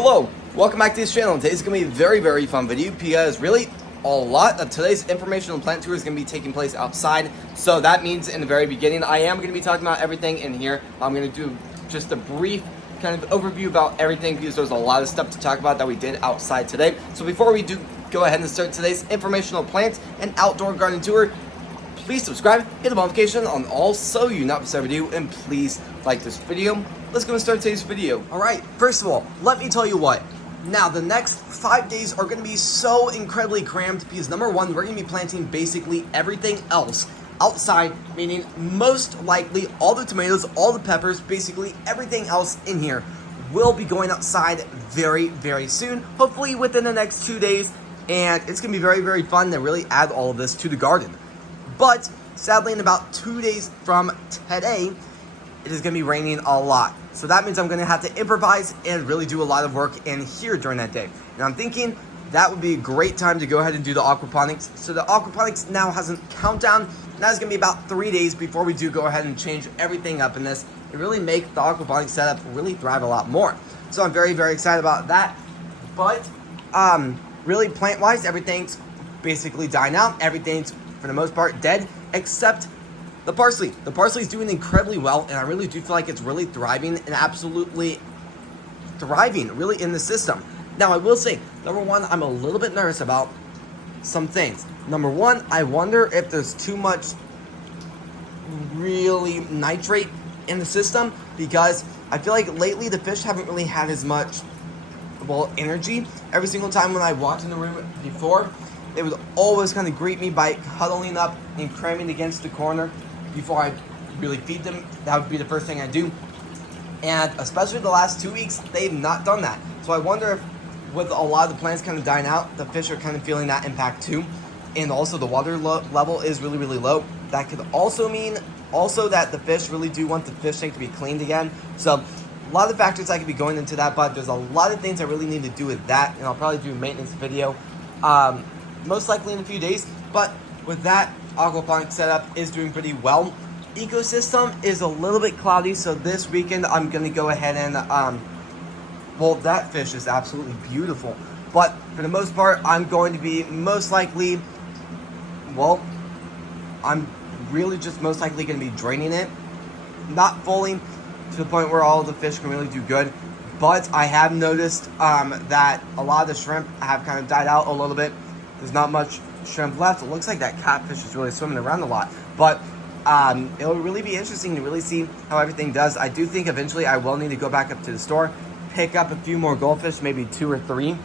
Hello, welcome back to this channel. Today's going to be a very fun video because really a lot of today's informational plant tour is going to be taking place outside. So that means in the very beginning, I am going to be talking about everything in here. I'm going to do just a brief kind of overview about everything because there's a lot of stuff to talk about that we did outside today. So before we do go ahead and start today's informational plant and outdoor garden tour, please subscribe, hit the notification on all so you not miss every video, and please like this video. Let's go and start today's video. Alright, first of all, let me tell you what. Now, the next 5 days are going to be so incredibly crammed because number one, we're going to be planting basically everything else outside, meaning most likely all the tomatoes, all the peppers, basically everything else in here will be going outside very soon, hopefully within the next 2 days, and it's going to be very fun to really add all of this to the garden. But sadly, in about 2 days from today, it is going to be raining a lot. So that means I'm going to have to improvise and really do a lot of work in here during that day. And I'm thinking that would be a great time to go ahead and do the aquaponics. So the aquaponics now has a countdown. And that is going to be about 3 days before we do go ahead and change everything up in this and really make the aquaponics setup really thrive a lot more. So I'm very excited about that. But really plant-wise, everything's basically dying out. Everything's, for the most part, dead, except the parsley. The parsley is doing incredibly well, and I really do feel like it's really thriving and absolutely thriving, really, in the system. Now, I will say, number one, I'm a little bit nervous about some things. Number one, I wonder if there's too much really nitrate in the system, because I feel like lately the fish haven't really had as much, well, energy. Every single time when I walked in the room before, they would always kind of greet me by huddling up and cramming against the corner before I really feed them. That would be the first thing I do. And especially the last 2 weeks, they've not done that. So I wonder if with a lot of the plants kind of dying out, the fish are kind of feeling that impact too. And also the water level is really low. That could also mean that the fish really do want the fish tank to be cleaned again. So a lot of factors that could be going into that, but there's a lot of things I really need to do with that. And I'll probably do a maintenance video most likely in a few days. But with that, aquaponic setup is doing pretty well. Ecosystem is a little bit cloudy, so this weekend I'm going to go ahead and, well, that fish is absolutely beautiful. But for the most part, I'm going to be most likely, well, I'm really just most likely going to be draining it. Not fully to the point where all of the fish can really do good. But I have noticed that a lot of the shrimp have kind of died out a little bit. There's not much shrimp left. It looks like that catfish is really swimming around a lot. But it'll really be interesting to really see how everything does. I do think eventually I will need to go back up to the store, pick up a few more goldfish, maybe 2 or 3.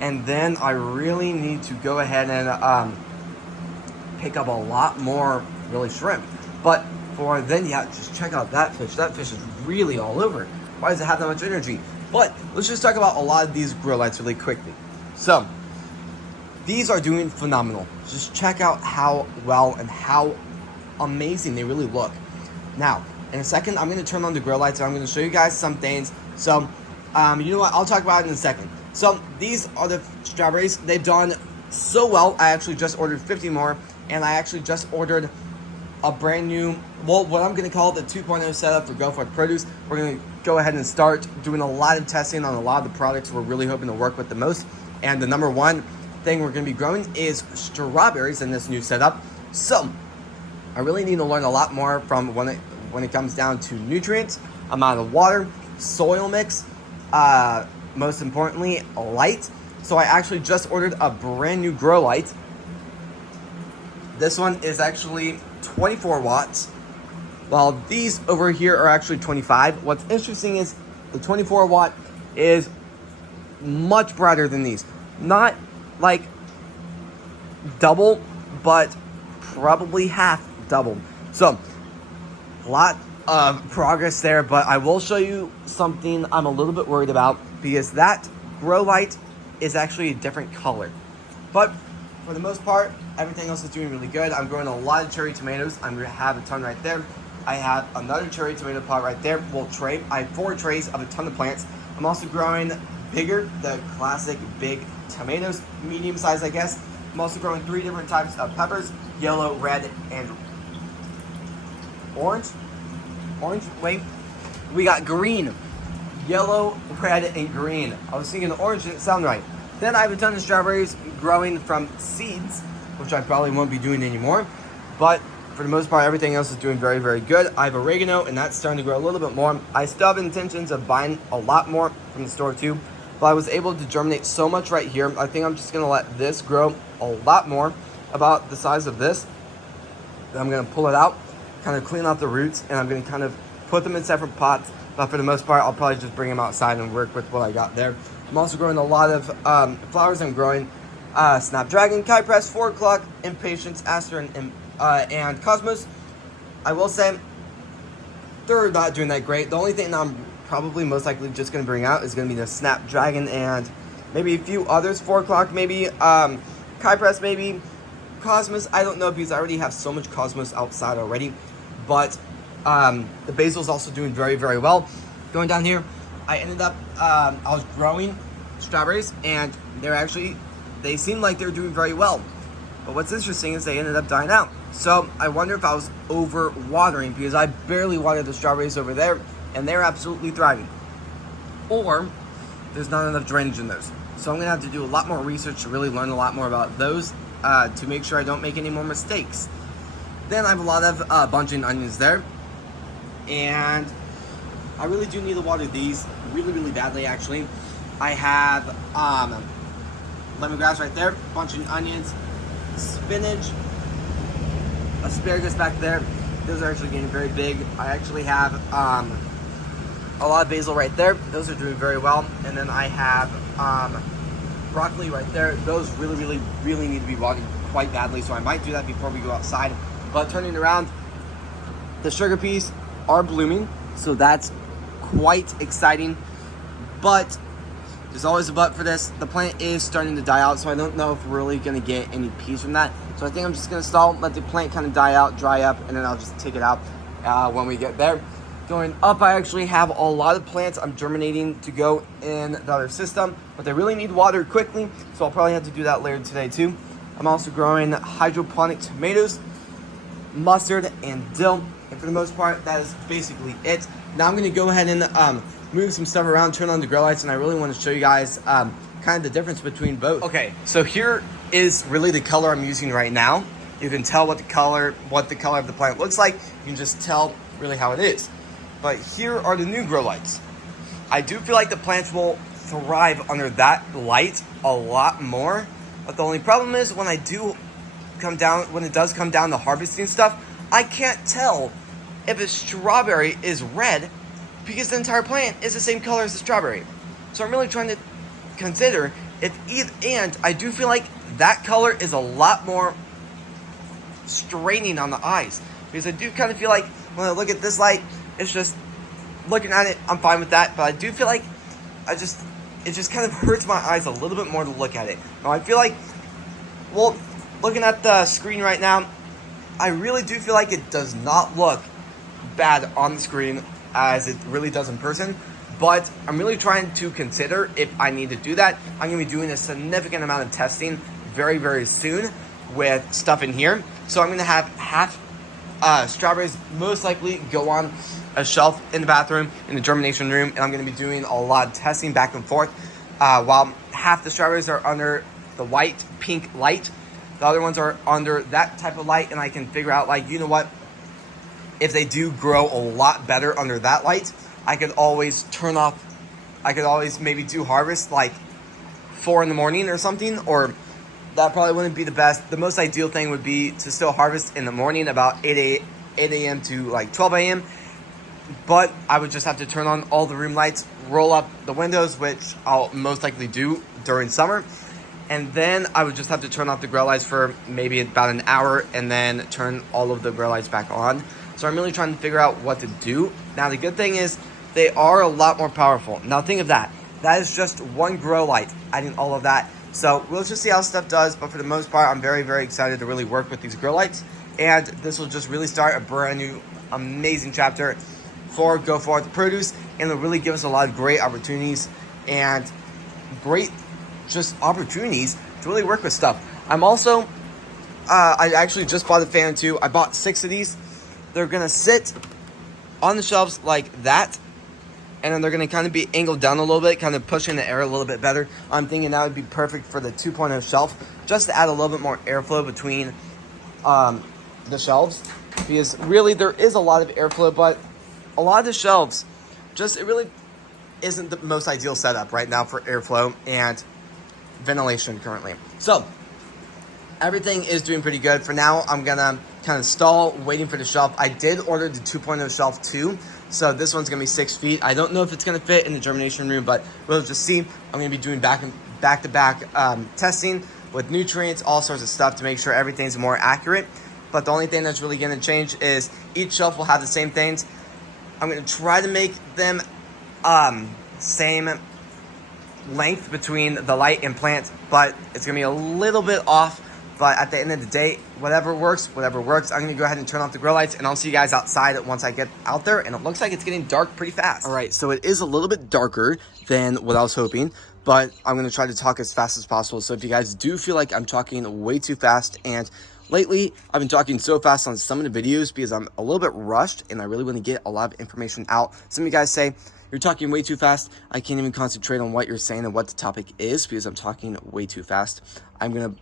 And then I really need to go ahead and pick up a lot more really shrimp. But for then, yeah, just check out that fish. That fish is really all over. Why does it have that much energy? But let's just talk about a lot of these grow lights really quickly. So these are doing phenomenal. Just check out how well and how amazing they really look. Now, in a second, I'm going to turn on the grow lights and I'm going to show you guys some things. So, you know what? I'll talk about it in a second. So, these are the strawberries. They've done so well. I actually just ordered 50 more, and I actually just ordered a brand new, well, what I'm going to call the 2.0 setup for Go For It Produce. We're going to go ahead and start doing a lot of testing on a lot of the products we're really hoping to work with the most. And the number one thing we're going to be growing is strawberries in this new setup. So I really need to learn a lot more from when it comes down to nutrients, amount of water, soil mix, most importantly, light. So I actually just ordered a brand new grow light. This one is actually 24 watts, while these over here are actually 25. What's interesting is the 24 watt is much brighter than these. Not like double, but probably half double. So a lot of progress there, but I will show you something I'm a little bit worried about because that grow light is actually a different color. But for the most part, everything else is doing really good. I'm growing a lot of cherry tomatoes. I'm going to have a ton right there. I have another cherry tomato pot right there. Well, tray. I have 4 trays of a ton of plants. I'm also growing bigger, the classic big tomatoes, medium size, I guess. I'm also growing 3 different types of peppers: yellow, red, and orange. Wait, we got green. yellow, red, and green. I was thinking orange didn't sound right. Then I have a ton of strawberries growing from seeds, which I probably won't be doing anymore. But for the most part, everything else is doing very, very good. I have oregano, and that's starting to grow a little bit more. I still have intentions of buying a lot more from the store too, but I was able to germinate so much right here. I think I'm just gonna let this grow a lot more, about the size of this. Then I'm gonna pull it out, kind of clean out the roots, and I'm gonna kind of put them in separate pots. But for the most part, I'll probably just bring them outside and work with what I got there. I'm also growing a lot of flowers. I'm growing Snapdragon, Kypress, 4 o'clock, Impatience, Aster, and Cosmos. I will say they're not doing that great. The only thing that I'm probably most likely just going to bring out is going to be the Snapdragon and maybe a few others. 4 o'clock, maybe Kypress, maybe Cosmos. I don't know because I already have so much Cosmos outside already. But the basil is also doing very, very well. Going down here, I ended up, I was growing strawberries, and they seemed like they're doing very well. But what's interesting is they ended up dying out. So I wonder if I was over watering, because I barely watered the strawberries over there, and they're absolutely thriving. Or there's not enough drainage in those. So I'm gonna have to do a lot more research to really learn a lot more about those to make sure I don't make any more mistakes. Then I have a lot of bunching onions there, and I really do need to water these really, really badly, actually. I have lemongrass right there, bunching onions, spinach, asparagus back there. Those are actually getting very big. I actually have a lot of basil right there. Those are doing very well. And then I have broccoli right there. Those really, really, really need to be watered quite badly, so I might do that before we go outside. But turning around, the sugar peas are blooming, so that's quite exciting. But there's always a but for this. The plant is starting to die out, so I don't know if we're really going to get any peas from that. So I think I'm just going to stall, let the plant kind of die out, dry up, and then I'll just take it out when we get there. Going up, I actually have a lot of plants I'm germinating to go in the other system, but they really need water quickly, so I'll probably have to do that later today too. I'm also growing hydroponic tomatoes, mustard, and dill, and for the most part, that is basically it. Now I'm going to go ahead and move some stuff around, turn on the grow lights, and I really want to show you guys kind of the difference between both. Okay, so here is really the color I'm using right now. You can tell what the color of the plant looks like. You can just tell really how it is. But here are the new grow lights. I do feel like the plants will thrive under that light a lot more. But the only problem is when it does come down to harvesting stuff, I can't tell if a strawberry is red because the entire plant is the same color as the strawberry. So I'm really trying to consider and I do feel like that color is a lot more straining on the eyes, because I do kind of feel like when I look at this light, it's just looking at it, I'm fine with that, but I do feel like it just kind of hurts my eyes a little bit more to look at it. Now I feel like, well, looking at the screen right now, I really do feel like it does not look bad on the screen as it really does in person, but I'm really trying to consider if I need to do that. I'm going to be doing a significant amount of testing very, very soon with stuff in here. So I'm going to have half strawberries most likely go on a shelf in the bathroom, in the germination room, and I'm going to be doing a lot of testing back and forth while half the strawberries are under the white, pink light. The other ones are under that type of light, and I can figure out, like, you know what? If they do grow a lot better under that light, I could always maybe do harvest like 4 in the morning or something, or that probably wouldn't be the best. The most ideal thing would be to still harvest in the morning about 8 a.m. to like 12 a.m. But I would just have to turn on all the room lights, roll up the windows, which I'll most likely do during summer. And then I would just have to turn off the grow lights for maybe about an hour and then turn all of the grow lights back on. So I'm really trying to figure out what to do. Now, the good thing is they are a lot more powerful. Now, think of that. That is just one grow light. I need all of that. So we'll just see how stuff does. But for the most part, I'm very, very excited to really work with these grow lights. And this will just really start a brand new, amazing chapter for Go Forth Produce. And it'll really give us a lot of great opportunities and great just opportunities to really work with stuff. I'm also, I actually just bought a fan too. I bought 6 of these. They're going to sit on the shelves like that. and then they're going to kind of be angled down a little bit, kind of pushing the air a little bit better. I'm thinking that would be perfect for the 2.0 shelf, just to add a little bit more airflow between the shelves, because really there is a lot of airflow, but a lot of the shelves, it really isn't the most ideal setup right now for airflow and ventilation currently. So everything is doing pretty good. For now, I'm gonna kind of stall waiting for the shelf. I did order the 2.0 shelf too, so this one's gonna be 6 feet. I don't know if it's gonna fit in the germination room, but we'll just see. I'm gonna be doing back-to-back testing with nutrients, all sorts of stuff to make sure everything's more accurate. But the only thing that's really gonna change is each shelf will have the same things. I'm gonna try to make them same length between the light and plant, but it's gonna be a little bit off. But at the end of the day, whatever works. I'm gonna go ahead and turn off the grow lights, and I'll see you guys outside once I get out there. And it looks like it's getting dark pretty fast. All right, so it is a little bit darker than what I was hoping, but I'm gonna try to talk as fast as possible. So if you guys do feel like I'm talking way too fast, and lately I've been talking so fast on some of the videos because I'm a little bit rushed and I really want to get a lot of information out. Some of you guys say, you're talking way too fast. I can't even concentrate on what you're saying and what the topic is because I'm talking way too fast. I'm gonna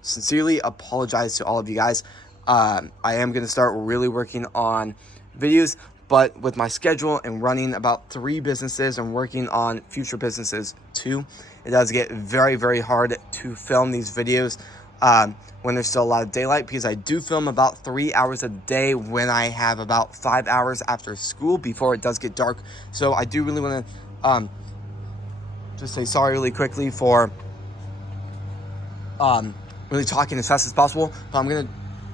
sincerely apologize to all of you guys. I am going to start really working on videos, but with my schedule and running about 3 businesses and working on future businesses too, it does get very, very hard to film these videos when there's still a lot of daylight, because I do film about 3 hours a day when I have about 5 hours after school before it does get dark. So I do really want to just say sorry really quickly for really talking as fast as possible, but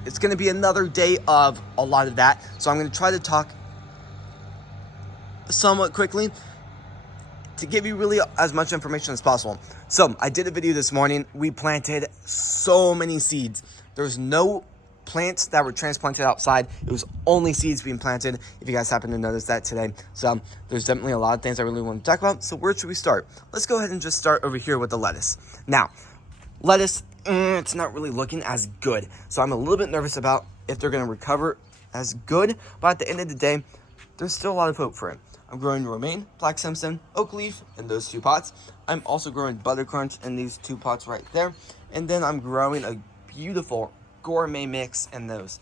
it's gonna be another day of a lot of that, so I'm gonna try to talk somewhat quickly to give you really as much information as possible. So I did a video this morning. We planted so many seeds. There's no plants that were transplanted outside. It was only seeds being planted, if you guys happen to notice that today. So there's definitely a lot of things I really want to talk about. So where should we start? Let's go ahead and just start over here with the lettuce. Now, lettuce, it's not really looking as good. So I'm a little bit nervous about if they're going to recover as good. But at the end of the day, there's still a lot of hope for it. I'm growing romaine, black Simpson, oak leaf in those 2 pots. I'm also growing buttercrunch in these 2 pots right there. And then I'm growing a beautiful gourmet mix in those.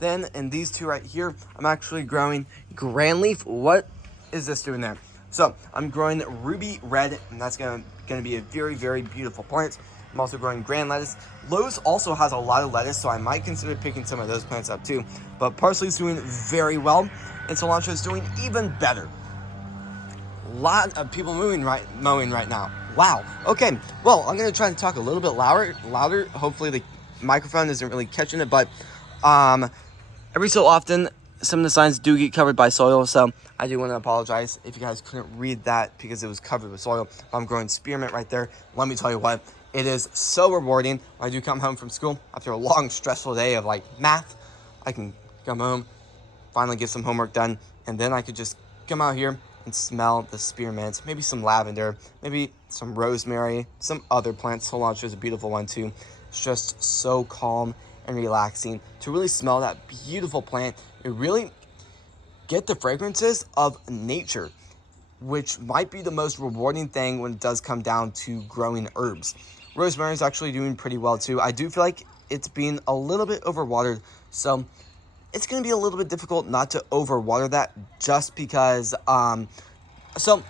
Then in these 2 right here, I'm actually growing grand leaf. What is this doing there? So I'm growing ruby red, and that's going to be a very, very beautiful plant. I'm also growing grand lettuce. Lowe's also has a lot of lettuce, so I might consider picking some of those plants up too. But parsley is doing very well, and cilantro is doing even better. A lot of people mowing right now. Wow. Okay. Well, I'm gonna try to talk a little bit louder. Hopefully the microphone isn't really catching it, but every so often some of the signs do get covered by soil, so I do want to apologize if you guys couldn't read that because it was covered with soil. I'm growing spearmint right there. Let me tell you what. It is so rewarding when I do come home from school after a long, stressful day of math. I can come home, finally get some homework done, and then I could just come out here and smell the spearmint, maybe some lavender, maybe some rosemary, some other plants. Cilantro is a beautiful one too. It's just so calm and relaxing to really smell that beautiful plant. You really get the fragrances of nature, which might be the most rewarding thing when it does come down to growing herbs. Rosemary is actually doing pretty well too. I do feel like it's being a little bit overwatered, so it's going to be a little bit difficult not to overwater that just because, so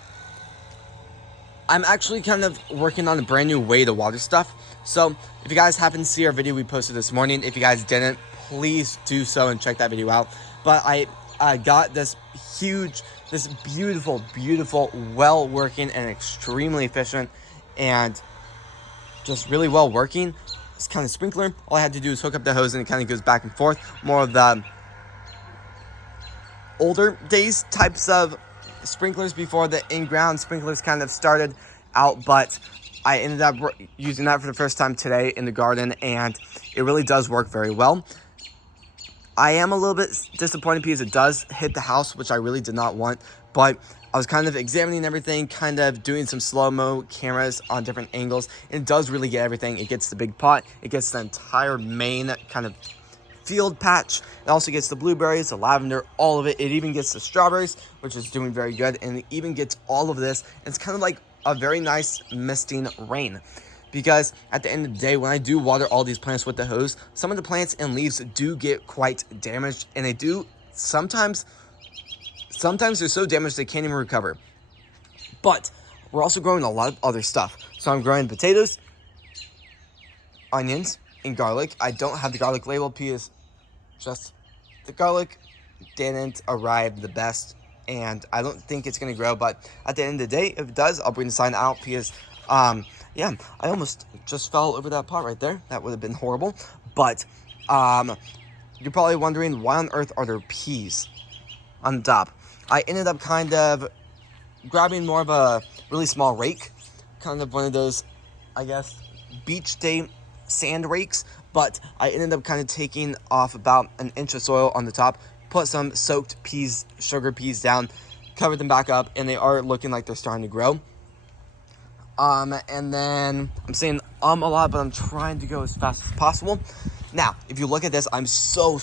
I'm actually kind of working on a brand new way to water stuff. So if you guys happen to see our video we posted this morning, if you guys didn't, please do so and check that video out. But I got this beautiful, well-working and extremely efficient and just really well working. It's kind of sprinkler. All I had to do is hook up the hose and it kind of goes back and forth. More of the older days types of sprinklers before the in-ground sprinklers kind of started out, but I ended up using that for the first time today in the garden, and it really does work very well. I am a little bit disappointed because it does hit the house, which I really did not want, but I was kind of examining everything, kind of doing some slow-mo cameras on different angles, and it does really get everything. It gets the big pot, it gets the entire main kind of field patch. It also gets the blueberries, the lavender, all of it. It even gets the strawberries, which is doing very good. And it even gets all of this. It's kind of like a very nice misting rain. Because at the end of the day, when I do water all these plants with the hose, some of the plants and leaves do get quite damaged. And they do sometimes they're so damaged they can't even recover. But we're also growing a lot of other stuff. So I'm growing potatoes, onions, and garlic. I don't have the garlic label because just the garlic didn't arrive the best. And I don't think it's going to grow. But at the end of the day, if it does, I'll bring the sign out because, yeah, I almost just fell over that pot right there. That would have been horrible. But you're probably wondering, why on earth are there peas on the top? I ended up kind of grabbing more of a really small rake, kind of one of those, I guess, beach day sand rakes, but I ended up kind of taking off about an inch of soil on the top, put some soaked peas, sugar peas down, covered them back up, and they are looking like they're starting to grow. And then I'm saying a lot, but I'm trying to go as fast as possible. Now, if you look at this, I'm so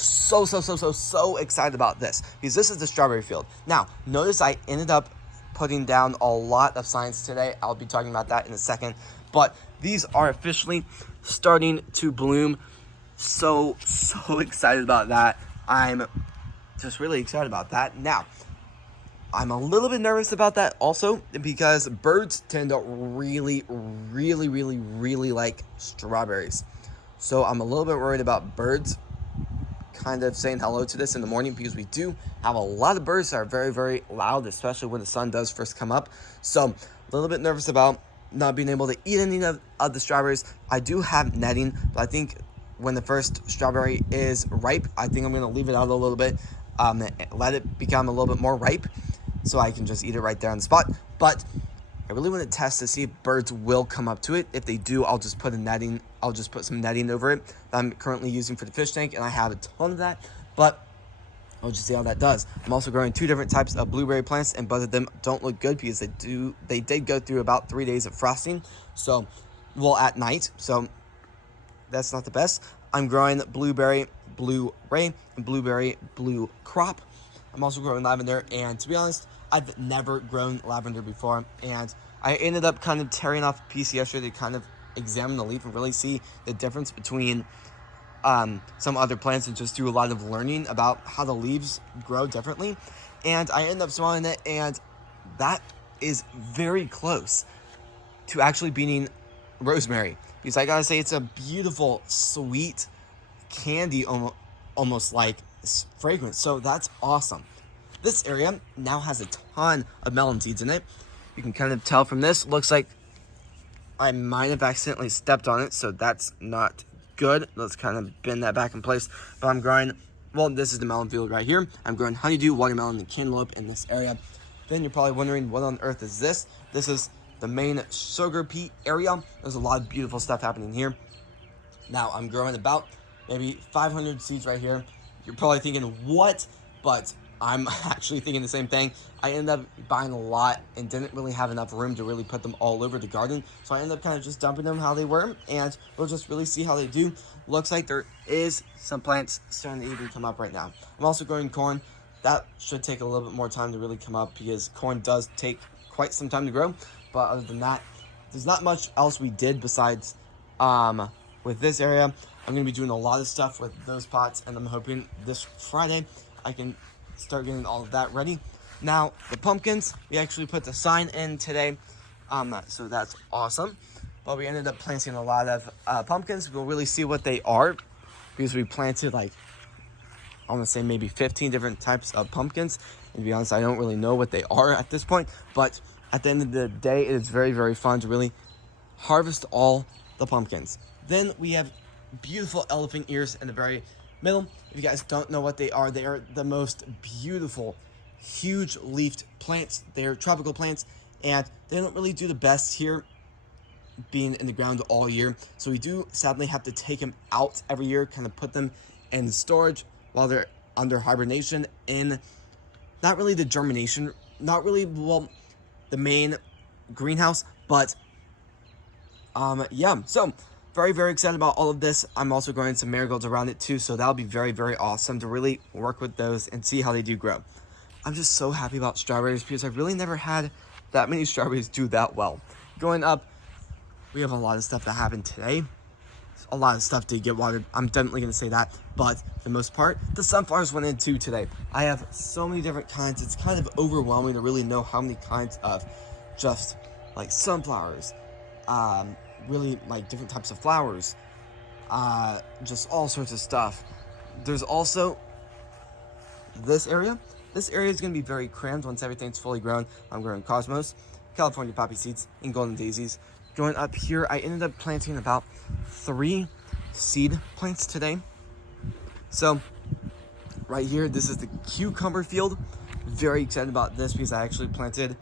excited about this, because this is the strawberry field. Now, notice I ended up putting down a lot of signs today. I'll be talking about that in a second. But these are officially starting to bloom. So excited about that. I'm just really excited about that. Now, I'm a little bit nervous about that also because birds tend to really like strawberries. So I'm a little bit worried about birds kind of saying hello to this in the morning, because we do have a lot of birds that are very loud, especially when the sun does first come up. So a little bit nervous about not being able to eat any of the strawberries. I do have netting, but I think when the first strawberry is ripe, I think I'm going to leave it out a little bit, let it become a little bit more ripe so I can just eat it right there on the spot. But I really want to test to see if birds will come up to it. If they do, I'll just put some netting over it that I'm currently using for the fish tank, and I have a ton of that, but I'll just see how that does. I'm also growing 2 different types of blueberry plants, and both of them don't look good because they did go through about 3 days of frosting, so, well, at night, so that's not the best. I'm growing blueberry blue ray and blueberry blue crop. I'm also growing lavender, and to be honest, I've never grown lavender before, and I ended up kind of tearing off a piece yesterday to kind of examine the leaf and really see the difference between some other plants, and just do a lot of learning about how the leaves grow differently. And I ended up smelling it, and that is very close to actually beating rosemary, because I gotta say, it's a beautiful, sweet candy, almost like fragrance. So that's awesome. This area now has a ton of melon seeds in it. You can kind of tell from this. Looks like I might have accidentally stepped on it, so that's not good. Let's kind of bend that back in place. But I'm growing, well, this is the melon field right here. I'm growing honeydew, watermelon, and cantaloupe in this area. Then you're probably wondering, what on earth is this? This is the main sugar beet area. There's a lot of beautiful stuff happening here. Now, I'm growing about maybe 500 seeds right here. You're probably thinking, what? But I'm actually thinking the same thing. I ended up buying a lot and didn't really have enough room to really put them all over the garden. So I ended up kind of just dumping them how they were, and we'll just really see how they do. Looks like there is some plants starting to even come up right now. I'm also growing corn. That should take a little bit more time to really come up, because corn does take quite some time to grow. But other than that, there's not much else we did besides with this area. I'm going to be doing a lot of stuff with those pots, and I'm hoping this Friday I can start getting all of that ready. Now, the pumpkins, we actually put the sign in today, so that's awesome. But we ended up planting a lot of pumpkins. We'll really see what they are, because we planted, like, I want to say maybe 15 different types of pumpkins. And to be honest, I don't really know what they are at this point, but at the end of the day, it is very fun to really harvest all the pumpkins. Then we have beautiful elephant ears in the very middle. If you guys don't know what they are the most beautiful, huge leafed plants. They're tropical plants, and they don't really do the best here, being in the ground all year. So we do sadly have to take them out every year, kind of put them in storage while they're under hibernation in, not really the germination, not really, well, the main greenhouse, but yeah. So very, very excited about all of this. I'm also growing some marigolds around it too, so that'll be very, very awesome to really work with those and see how they do grow. I'm just so happy about strawberries because I've really never had that many strawberries do that well. Going up, we have a lot of stuff that happened today. A lot of stuff did get watered. I'm definitely going to say that. But for the most part, the sunflowers went in too today. I have so many different kinds. It's kind of overwhelming to really know how many kinds of just like sunflowers, really like different types of flowers, just all sorts of stuff. There's also this area. This area is going to be very crammed once everything's fully grown. I'm growing cosmos, California poppy seeds, and golden daisies. Going up here, I ended up planting about 3 seed plants today. So right here, this is the cucumber field. Very excited about this because I actually planted,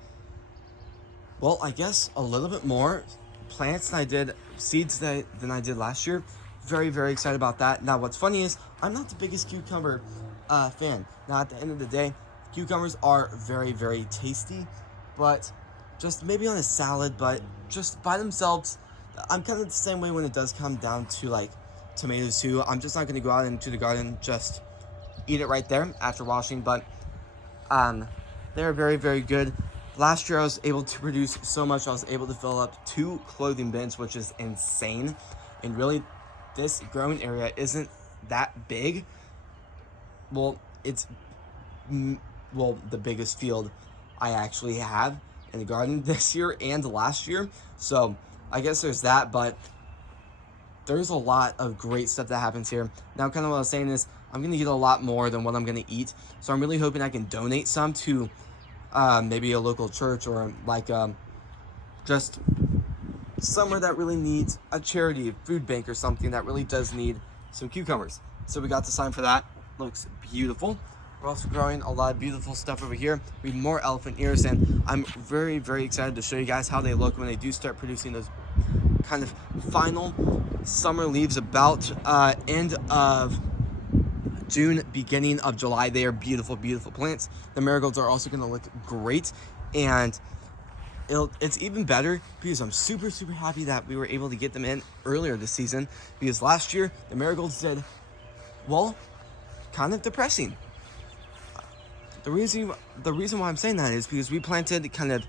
well, I guess a little bit more plants than I did, seeds than I did last year. Very, very excited about that. Now, what's funny is I'm not the biggest cucumber fan. Now, at the end of the day, cucumbers are very, very tasty, but just maybe on a salad, but just by themselves, I'm kind of the same way when it does come down to like tomatoes too. I'm just not going to go out into the garden, just eat it right there after washing, but they're very, very good. Last year I was able to produce so much. I was able to fill up 2 clothing bins, which is insane. And really, this growing area isn't that big. Well, it's the biggest field I actually have in the garden this year and last year. So I guess there's that, but there's a lot of great stuff that happens here. Now, kind of what I was saying is I'm going to get a lot more than what I'm going to eat. So I'm really hoping I can donate some to maybe a local church or like just somewhere that really needs a charity, a food bank or something that really does need some cucumbers. So we got the sign for that. Looks beautiful. We're also growing a lot of beautiful stuff over here. We have more elephant ears, and I'm very, very excited to show you guys how they look when they do start producing those kind of final summer leaves about end of June, beginning of July. They are beautiful, beautiful plants. The marigolds are also going to look great, and it's even better because I'm super, super happy that we were able to get them in earlier this season, because last year the marigolds did, well, kind of depressing. The reason why I'm saying that is because we planted kind of,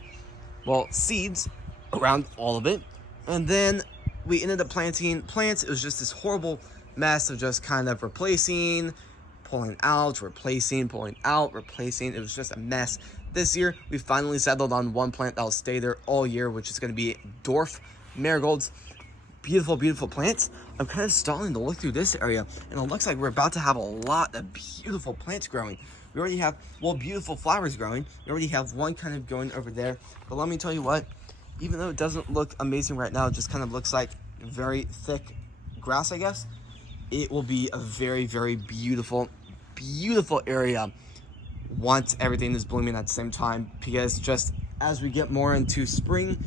well, seeds around all of it, and then we ended up planting plants. It was just this horrible mess of just kind of replacing, pulling out, replacing, pulling out, replacing. It was just a mess. This year, we finally settled on one plant that will stay there all year, which is going to be dwarf marigolds. Beautiful, beautiful plants. I'm kind of stalling to look through this area, and it looks like we're about to have a lot of beautiful plants growing. We already have, well, beautiful flowers growing. We already have one kind of going over there. But let me tell you what, even though it doesn't look amazing right now, it just kind of looks like very thick grass, I guess. It will be a very, very beautiful, beautiful area once everything is blooming at the same time, because just as we get more into spring,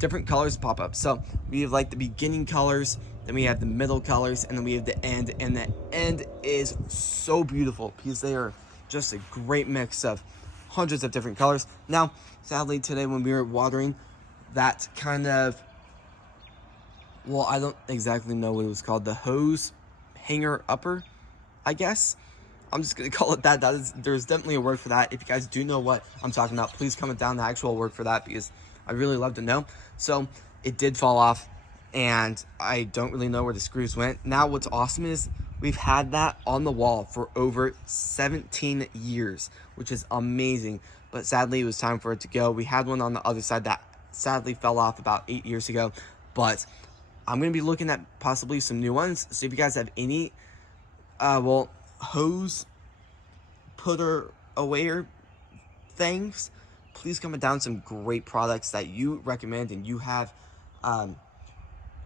different colors pop up. So we have like the beginning colors, then we have the middle colors, and then we have the end, and the end is so beautiful because they are just a great mix of hundreds of different colors. Now, sadly, today when we were watering, that kind of, well, I don't exactly know what it was called, the hose hanger upper, I guess. I'm just going to call it that. There's definitely a word for that. If you guys do know what I'm talking about, please comment down the actual word for that, because I'd really love to know. So it did fall off, and I don't really know where the screws went. Now what's awesome is we've had that on the wall for over 17 years, which is amazing. But sadly, it was time for it to go. We had one on the other side that sadly fell off about 8 years ago. But I'm going to be looking at possibly some new ones. So if you guys have any, hose putter awayer things, please comment down some great products that you recommend and you have on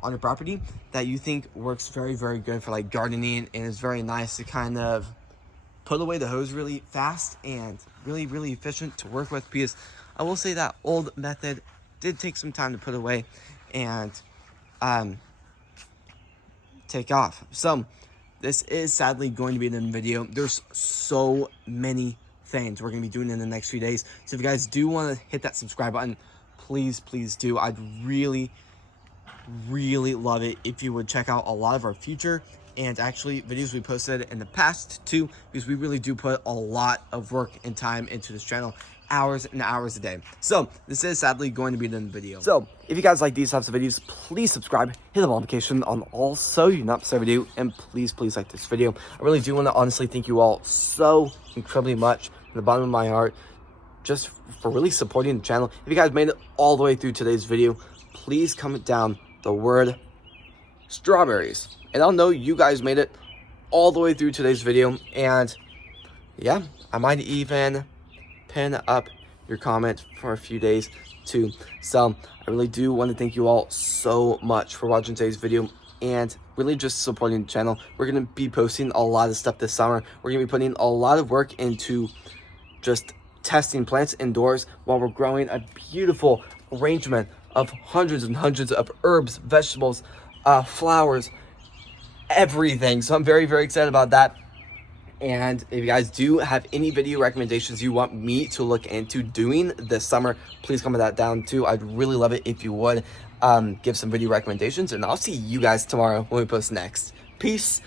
your property that you think works very, very good for like gardening, and is very nice to kind of put away the hose really fast and really, really efficient to work with, because I will say that old method did take some time to put away and take off. So this is sadly going to be the video. There's so many things we're going to be doing in the next few days. So if you guys do want to hit that subscribe button, please, please do. I'd really really love it if you would check out a lot of our future and actually videos we posted in the past too, because we really do put a lot of work and time into this channel, hours and hours a day. So this is sadly going to be the end of the video. So if you guys like these types of videos, please subscribe, hit the bell notification on all so you not miss a video, and please like this video. I really do want to honestly thank you all so incredibly much from the bottom of my heart, just for really supporting the channel. If you guys made it all the way through today's video, please comment down the word strawberries, and I'll know you guys made it all the way through today's video. And yeah, I might even pin up your comment for a few days too. So I really do want to thank you all so much for watching today's video and really just supporting the channel. We're going to be posting a lot of stuff this summer. We're going to be putting a lot of work into just testing plants indoors while we're growing a beautiful arrangement of hundreds and hundreds of herbs, vegetables, flowers, everything. So I'm very excited about that. And if you guys do have any video recommendations you want me to look into doing this summer, please comment that down too. I'd really love it if you would give some video recommendations, and I'll see you guys tomorrow when we post next. Peace.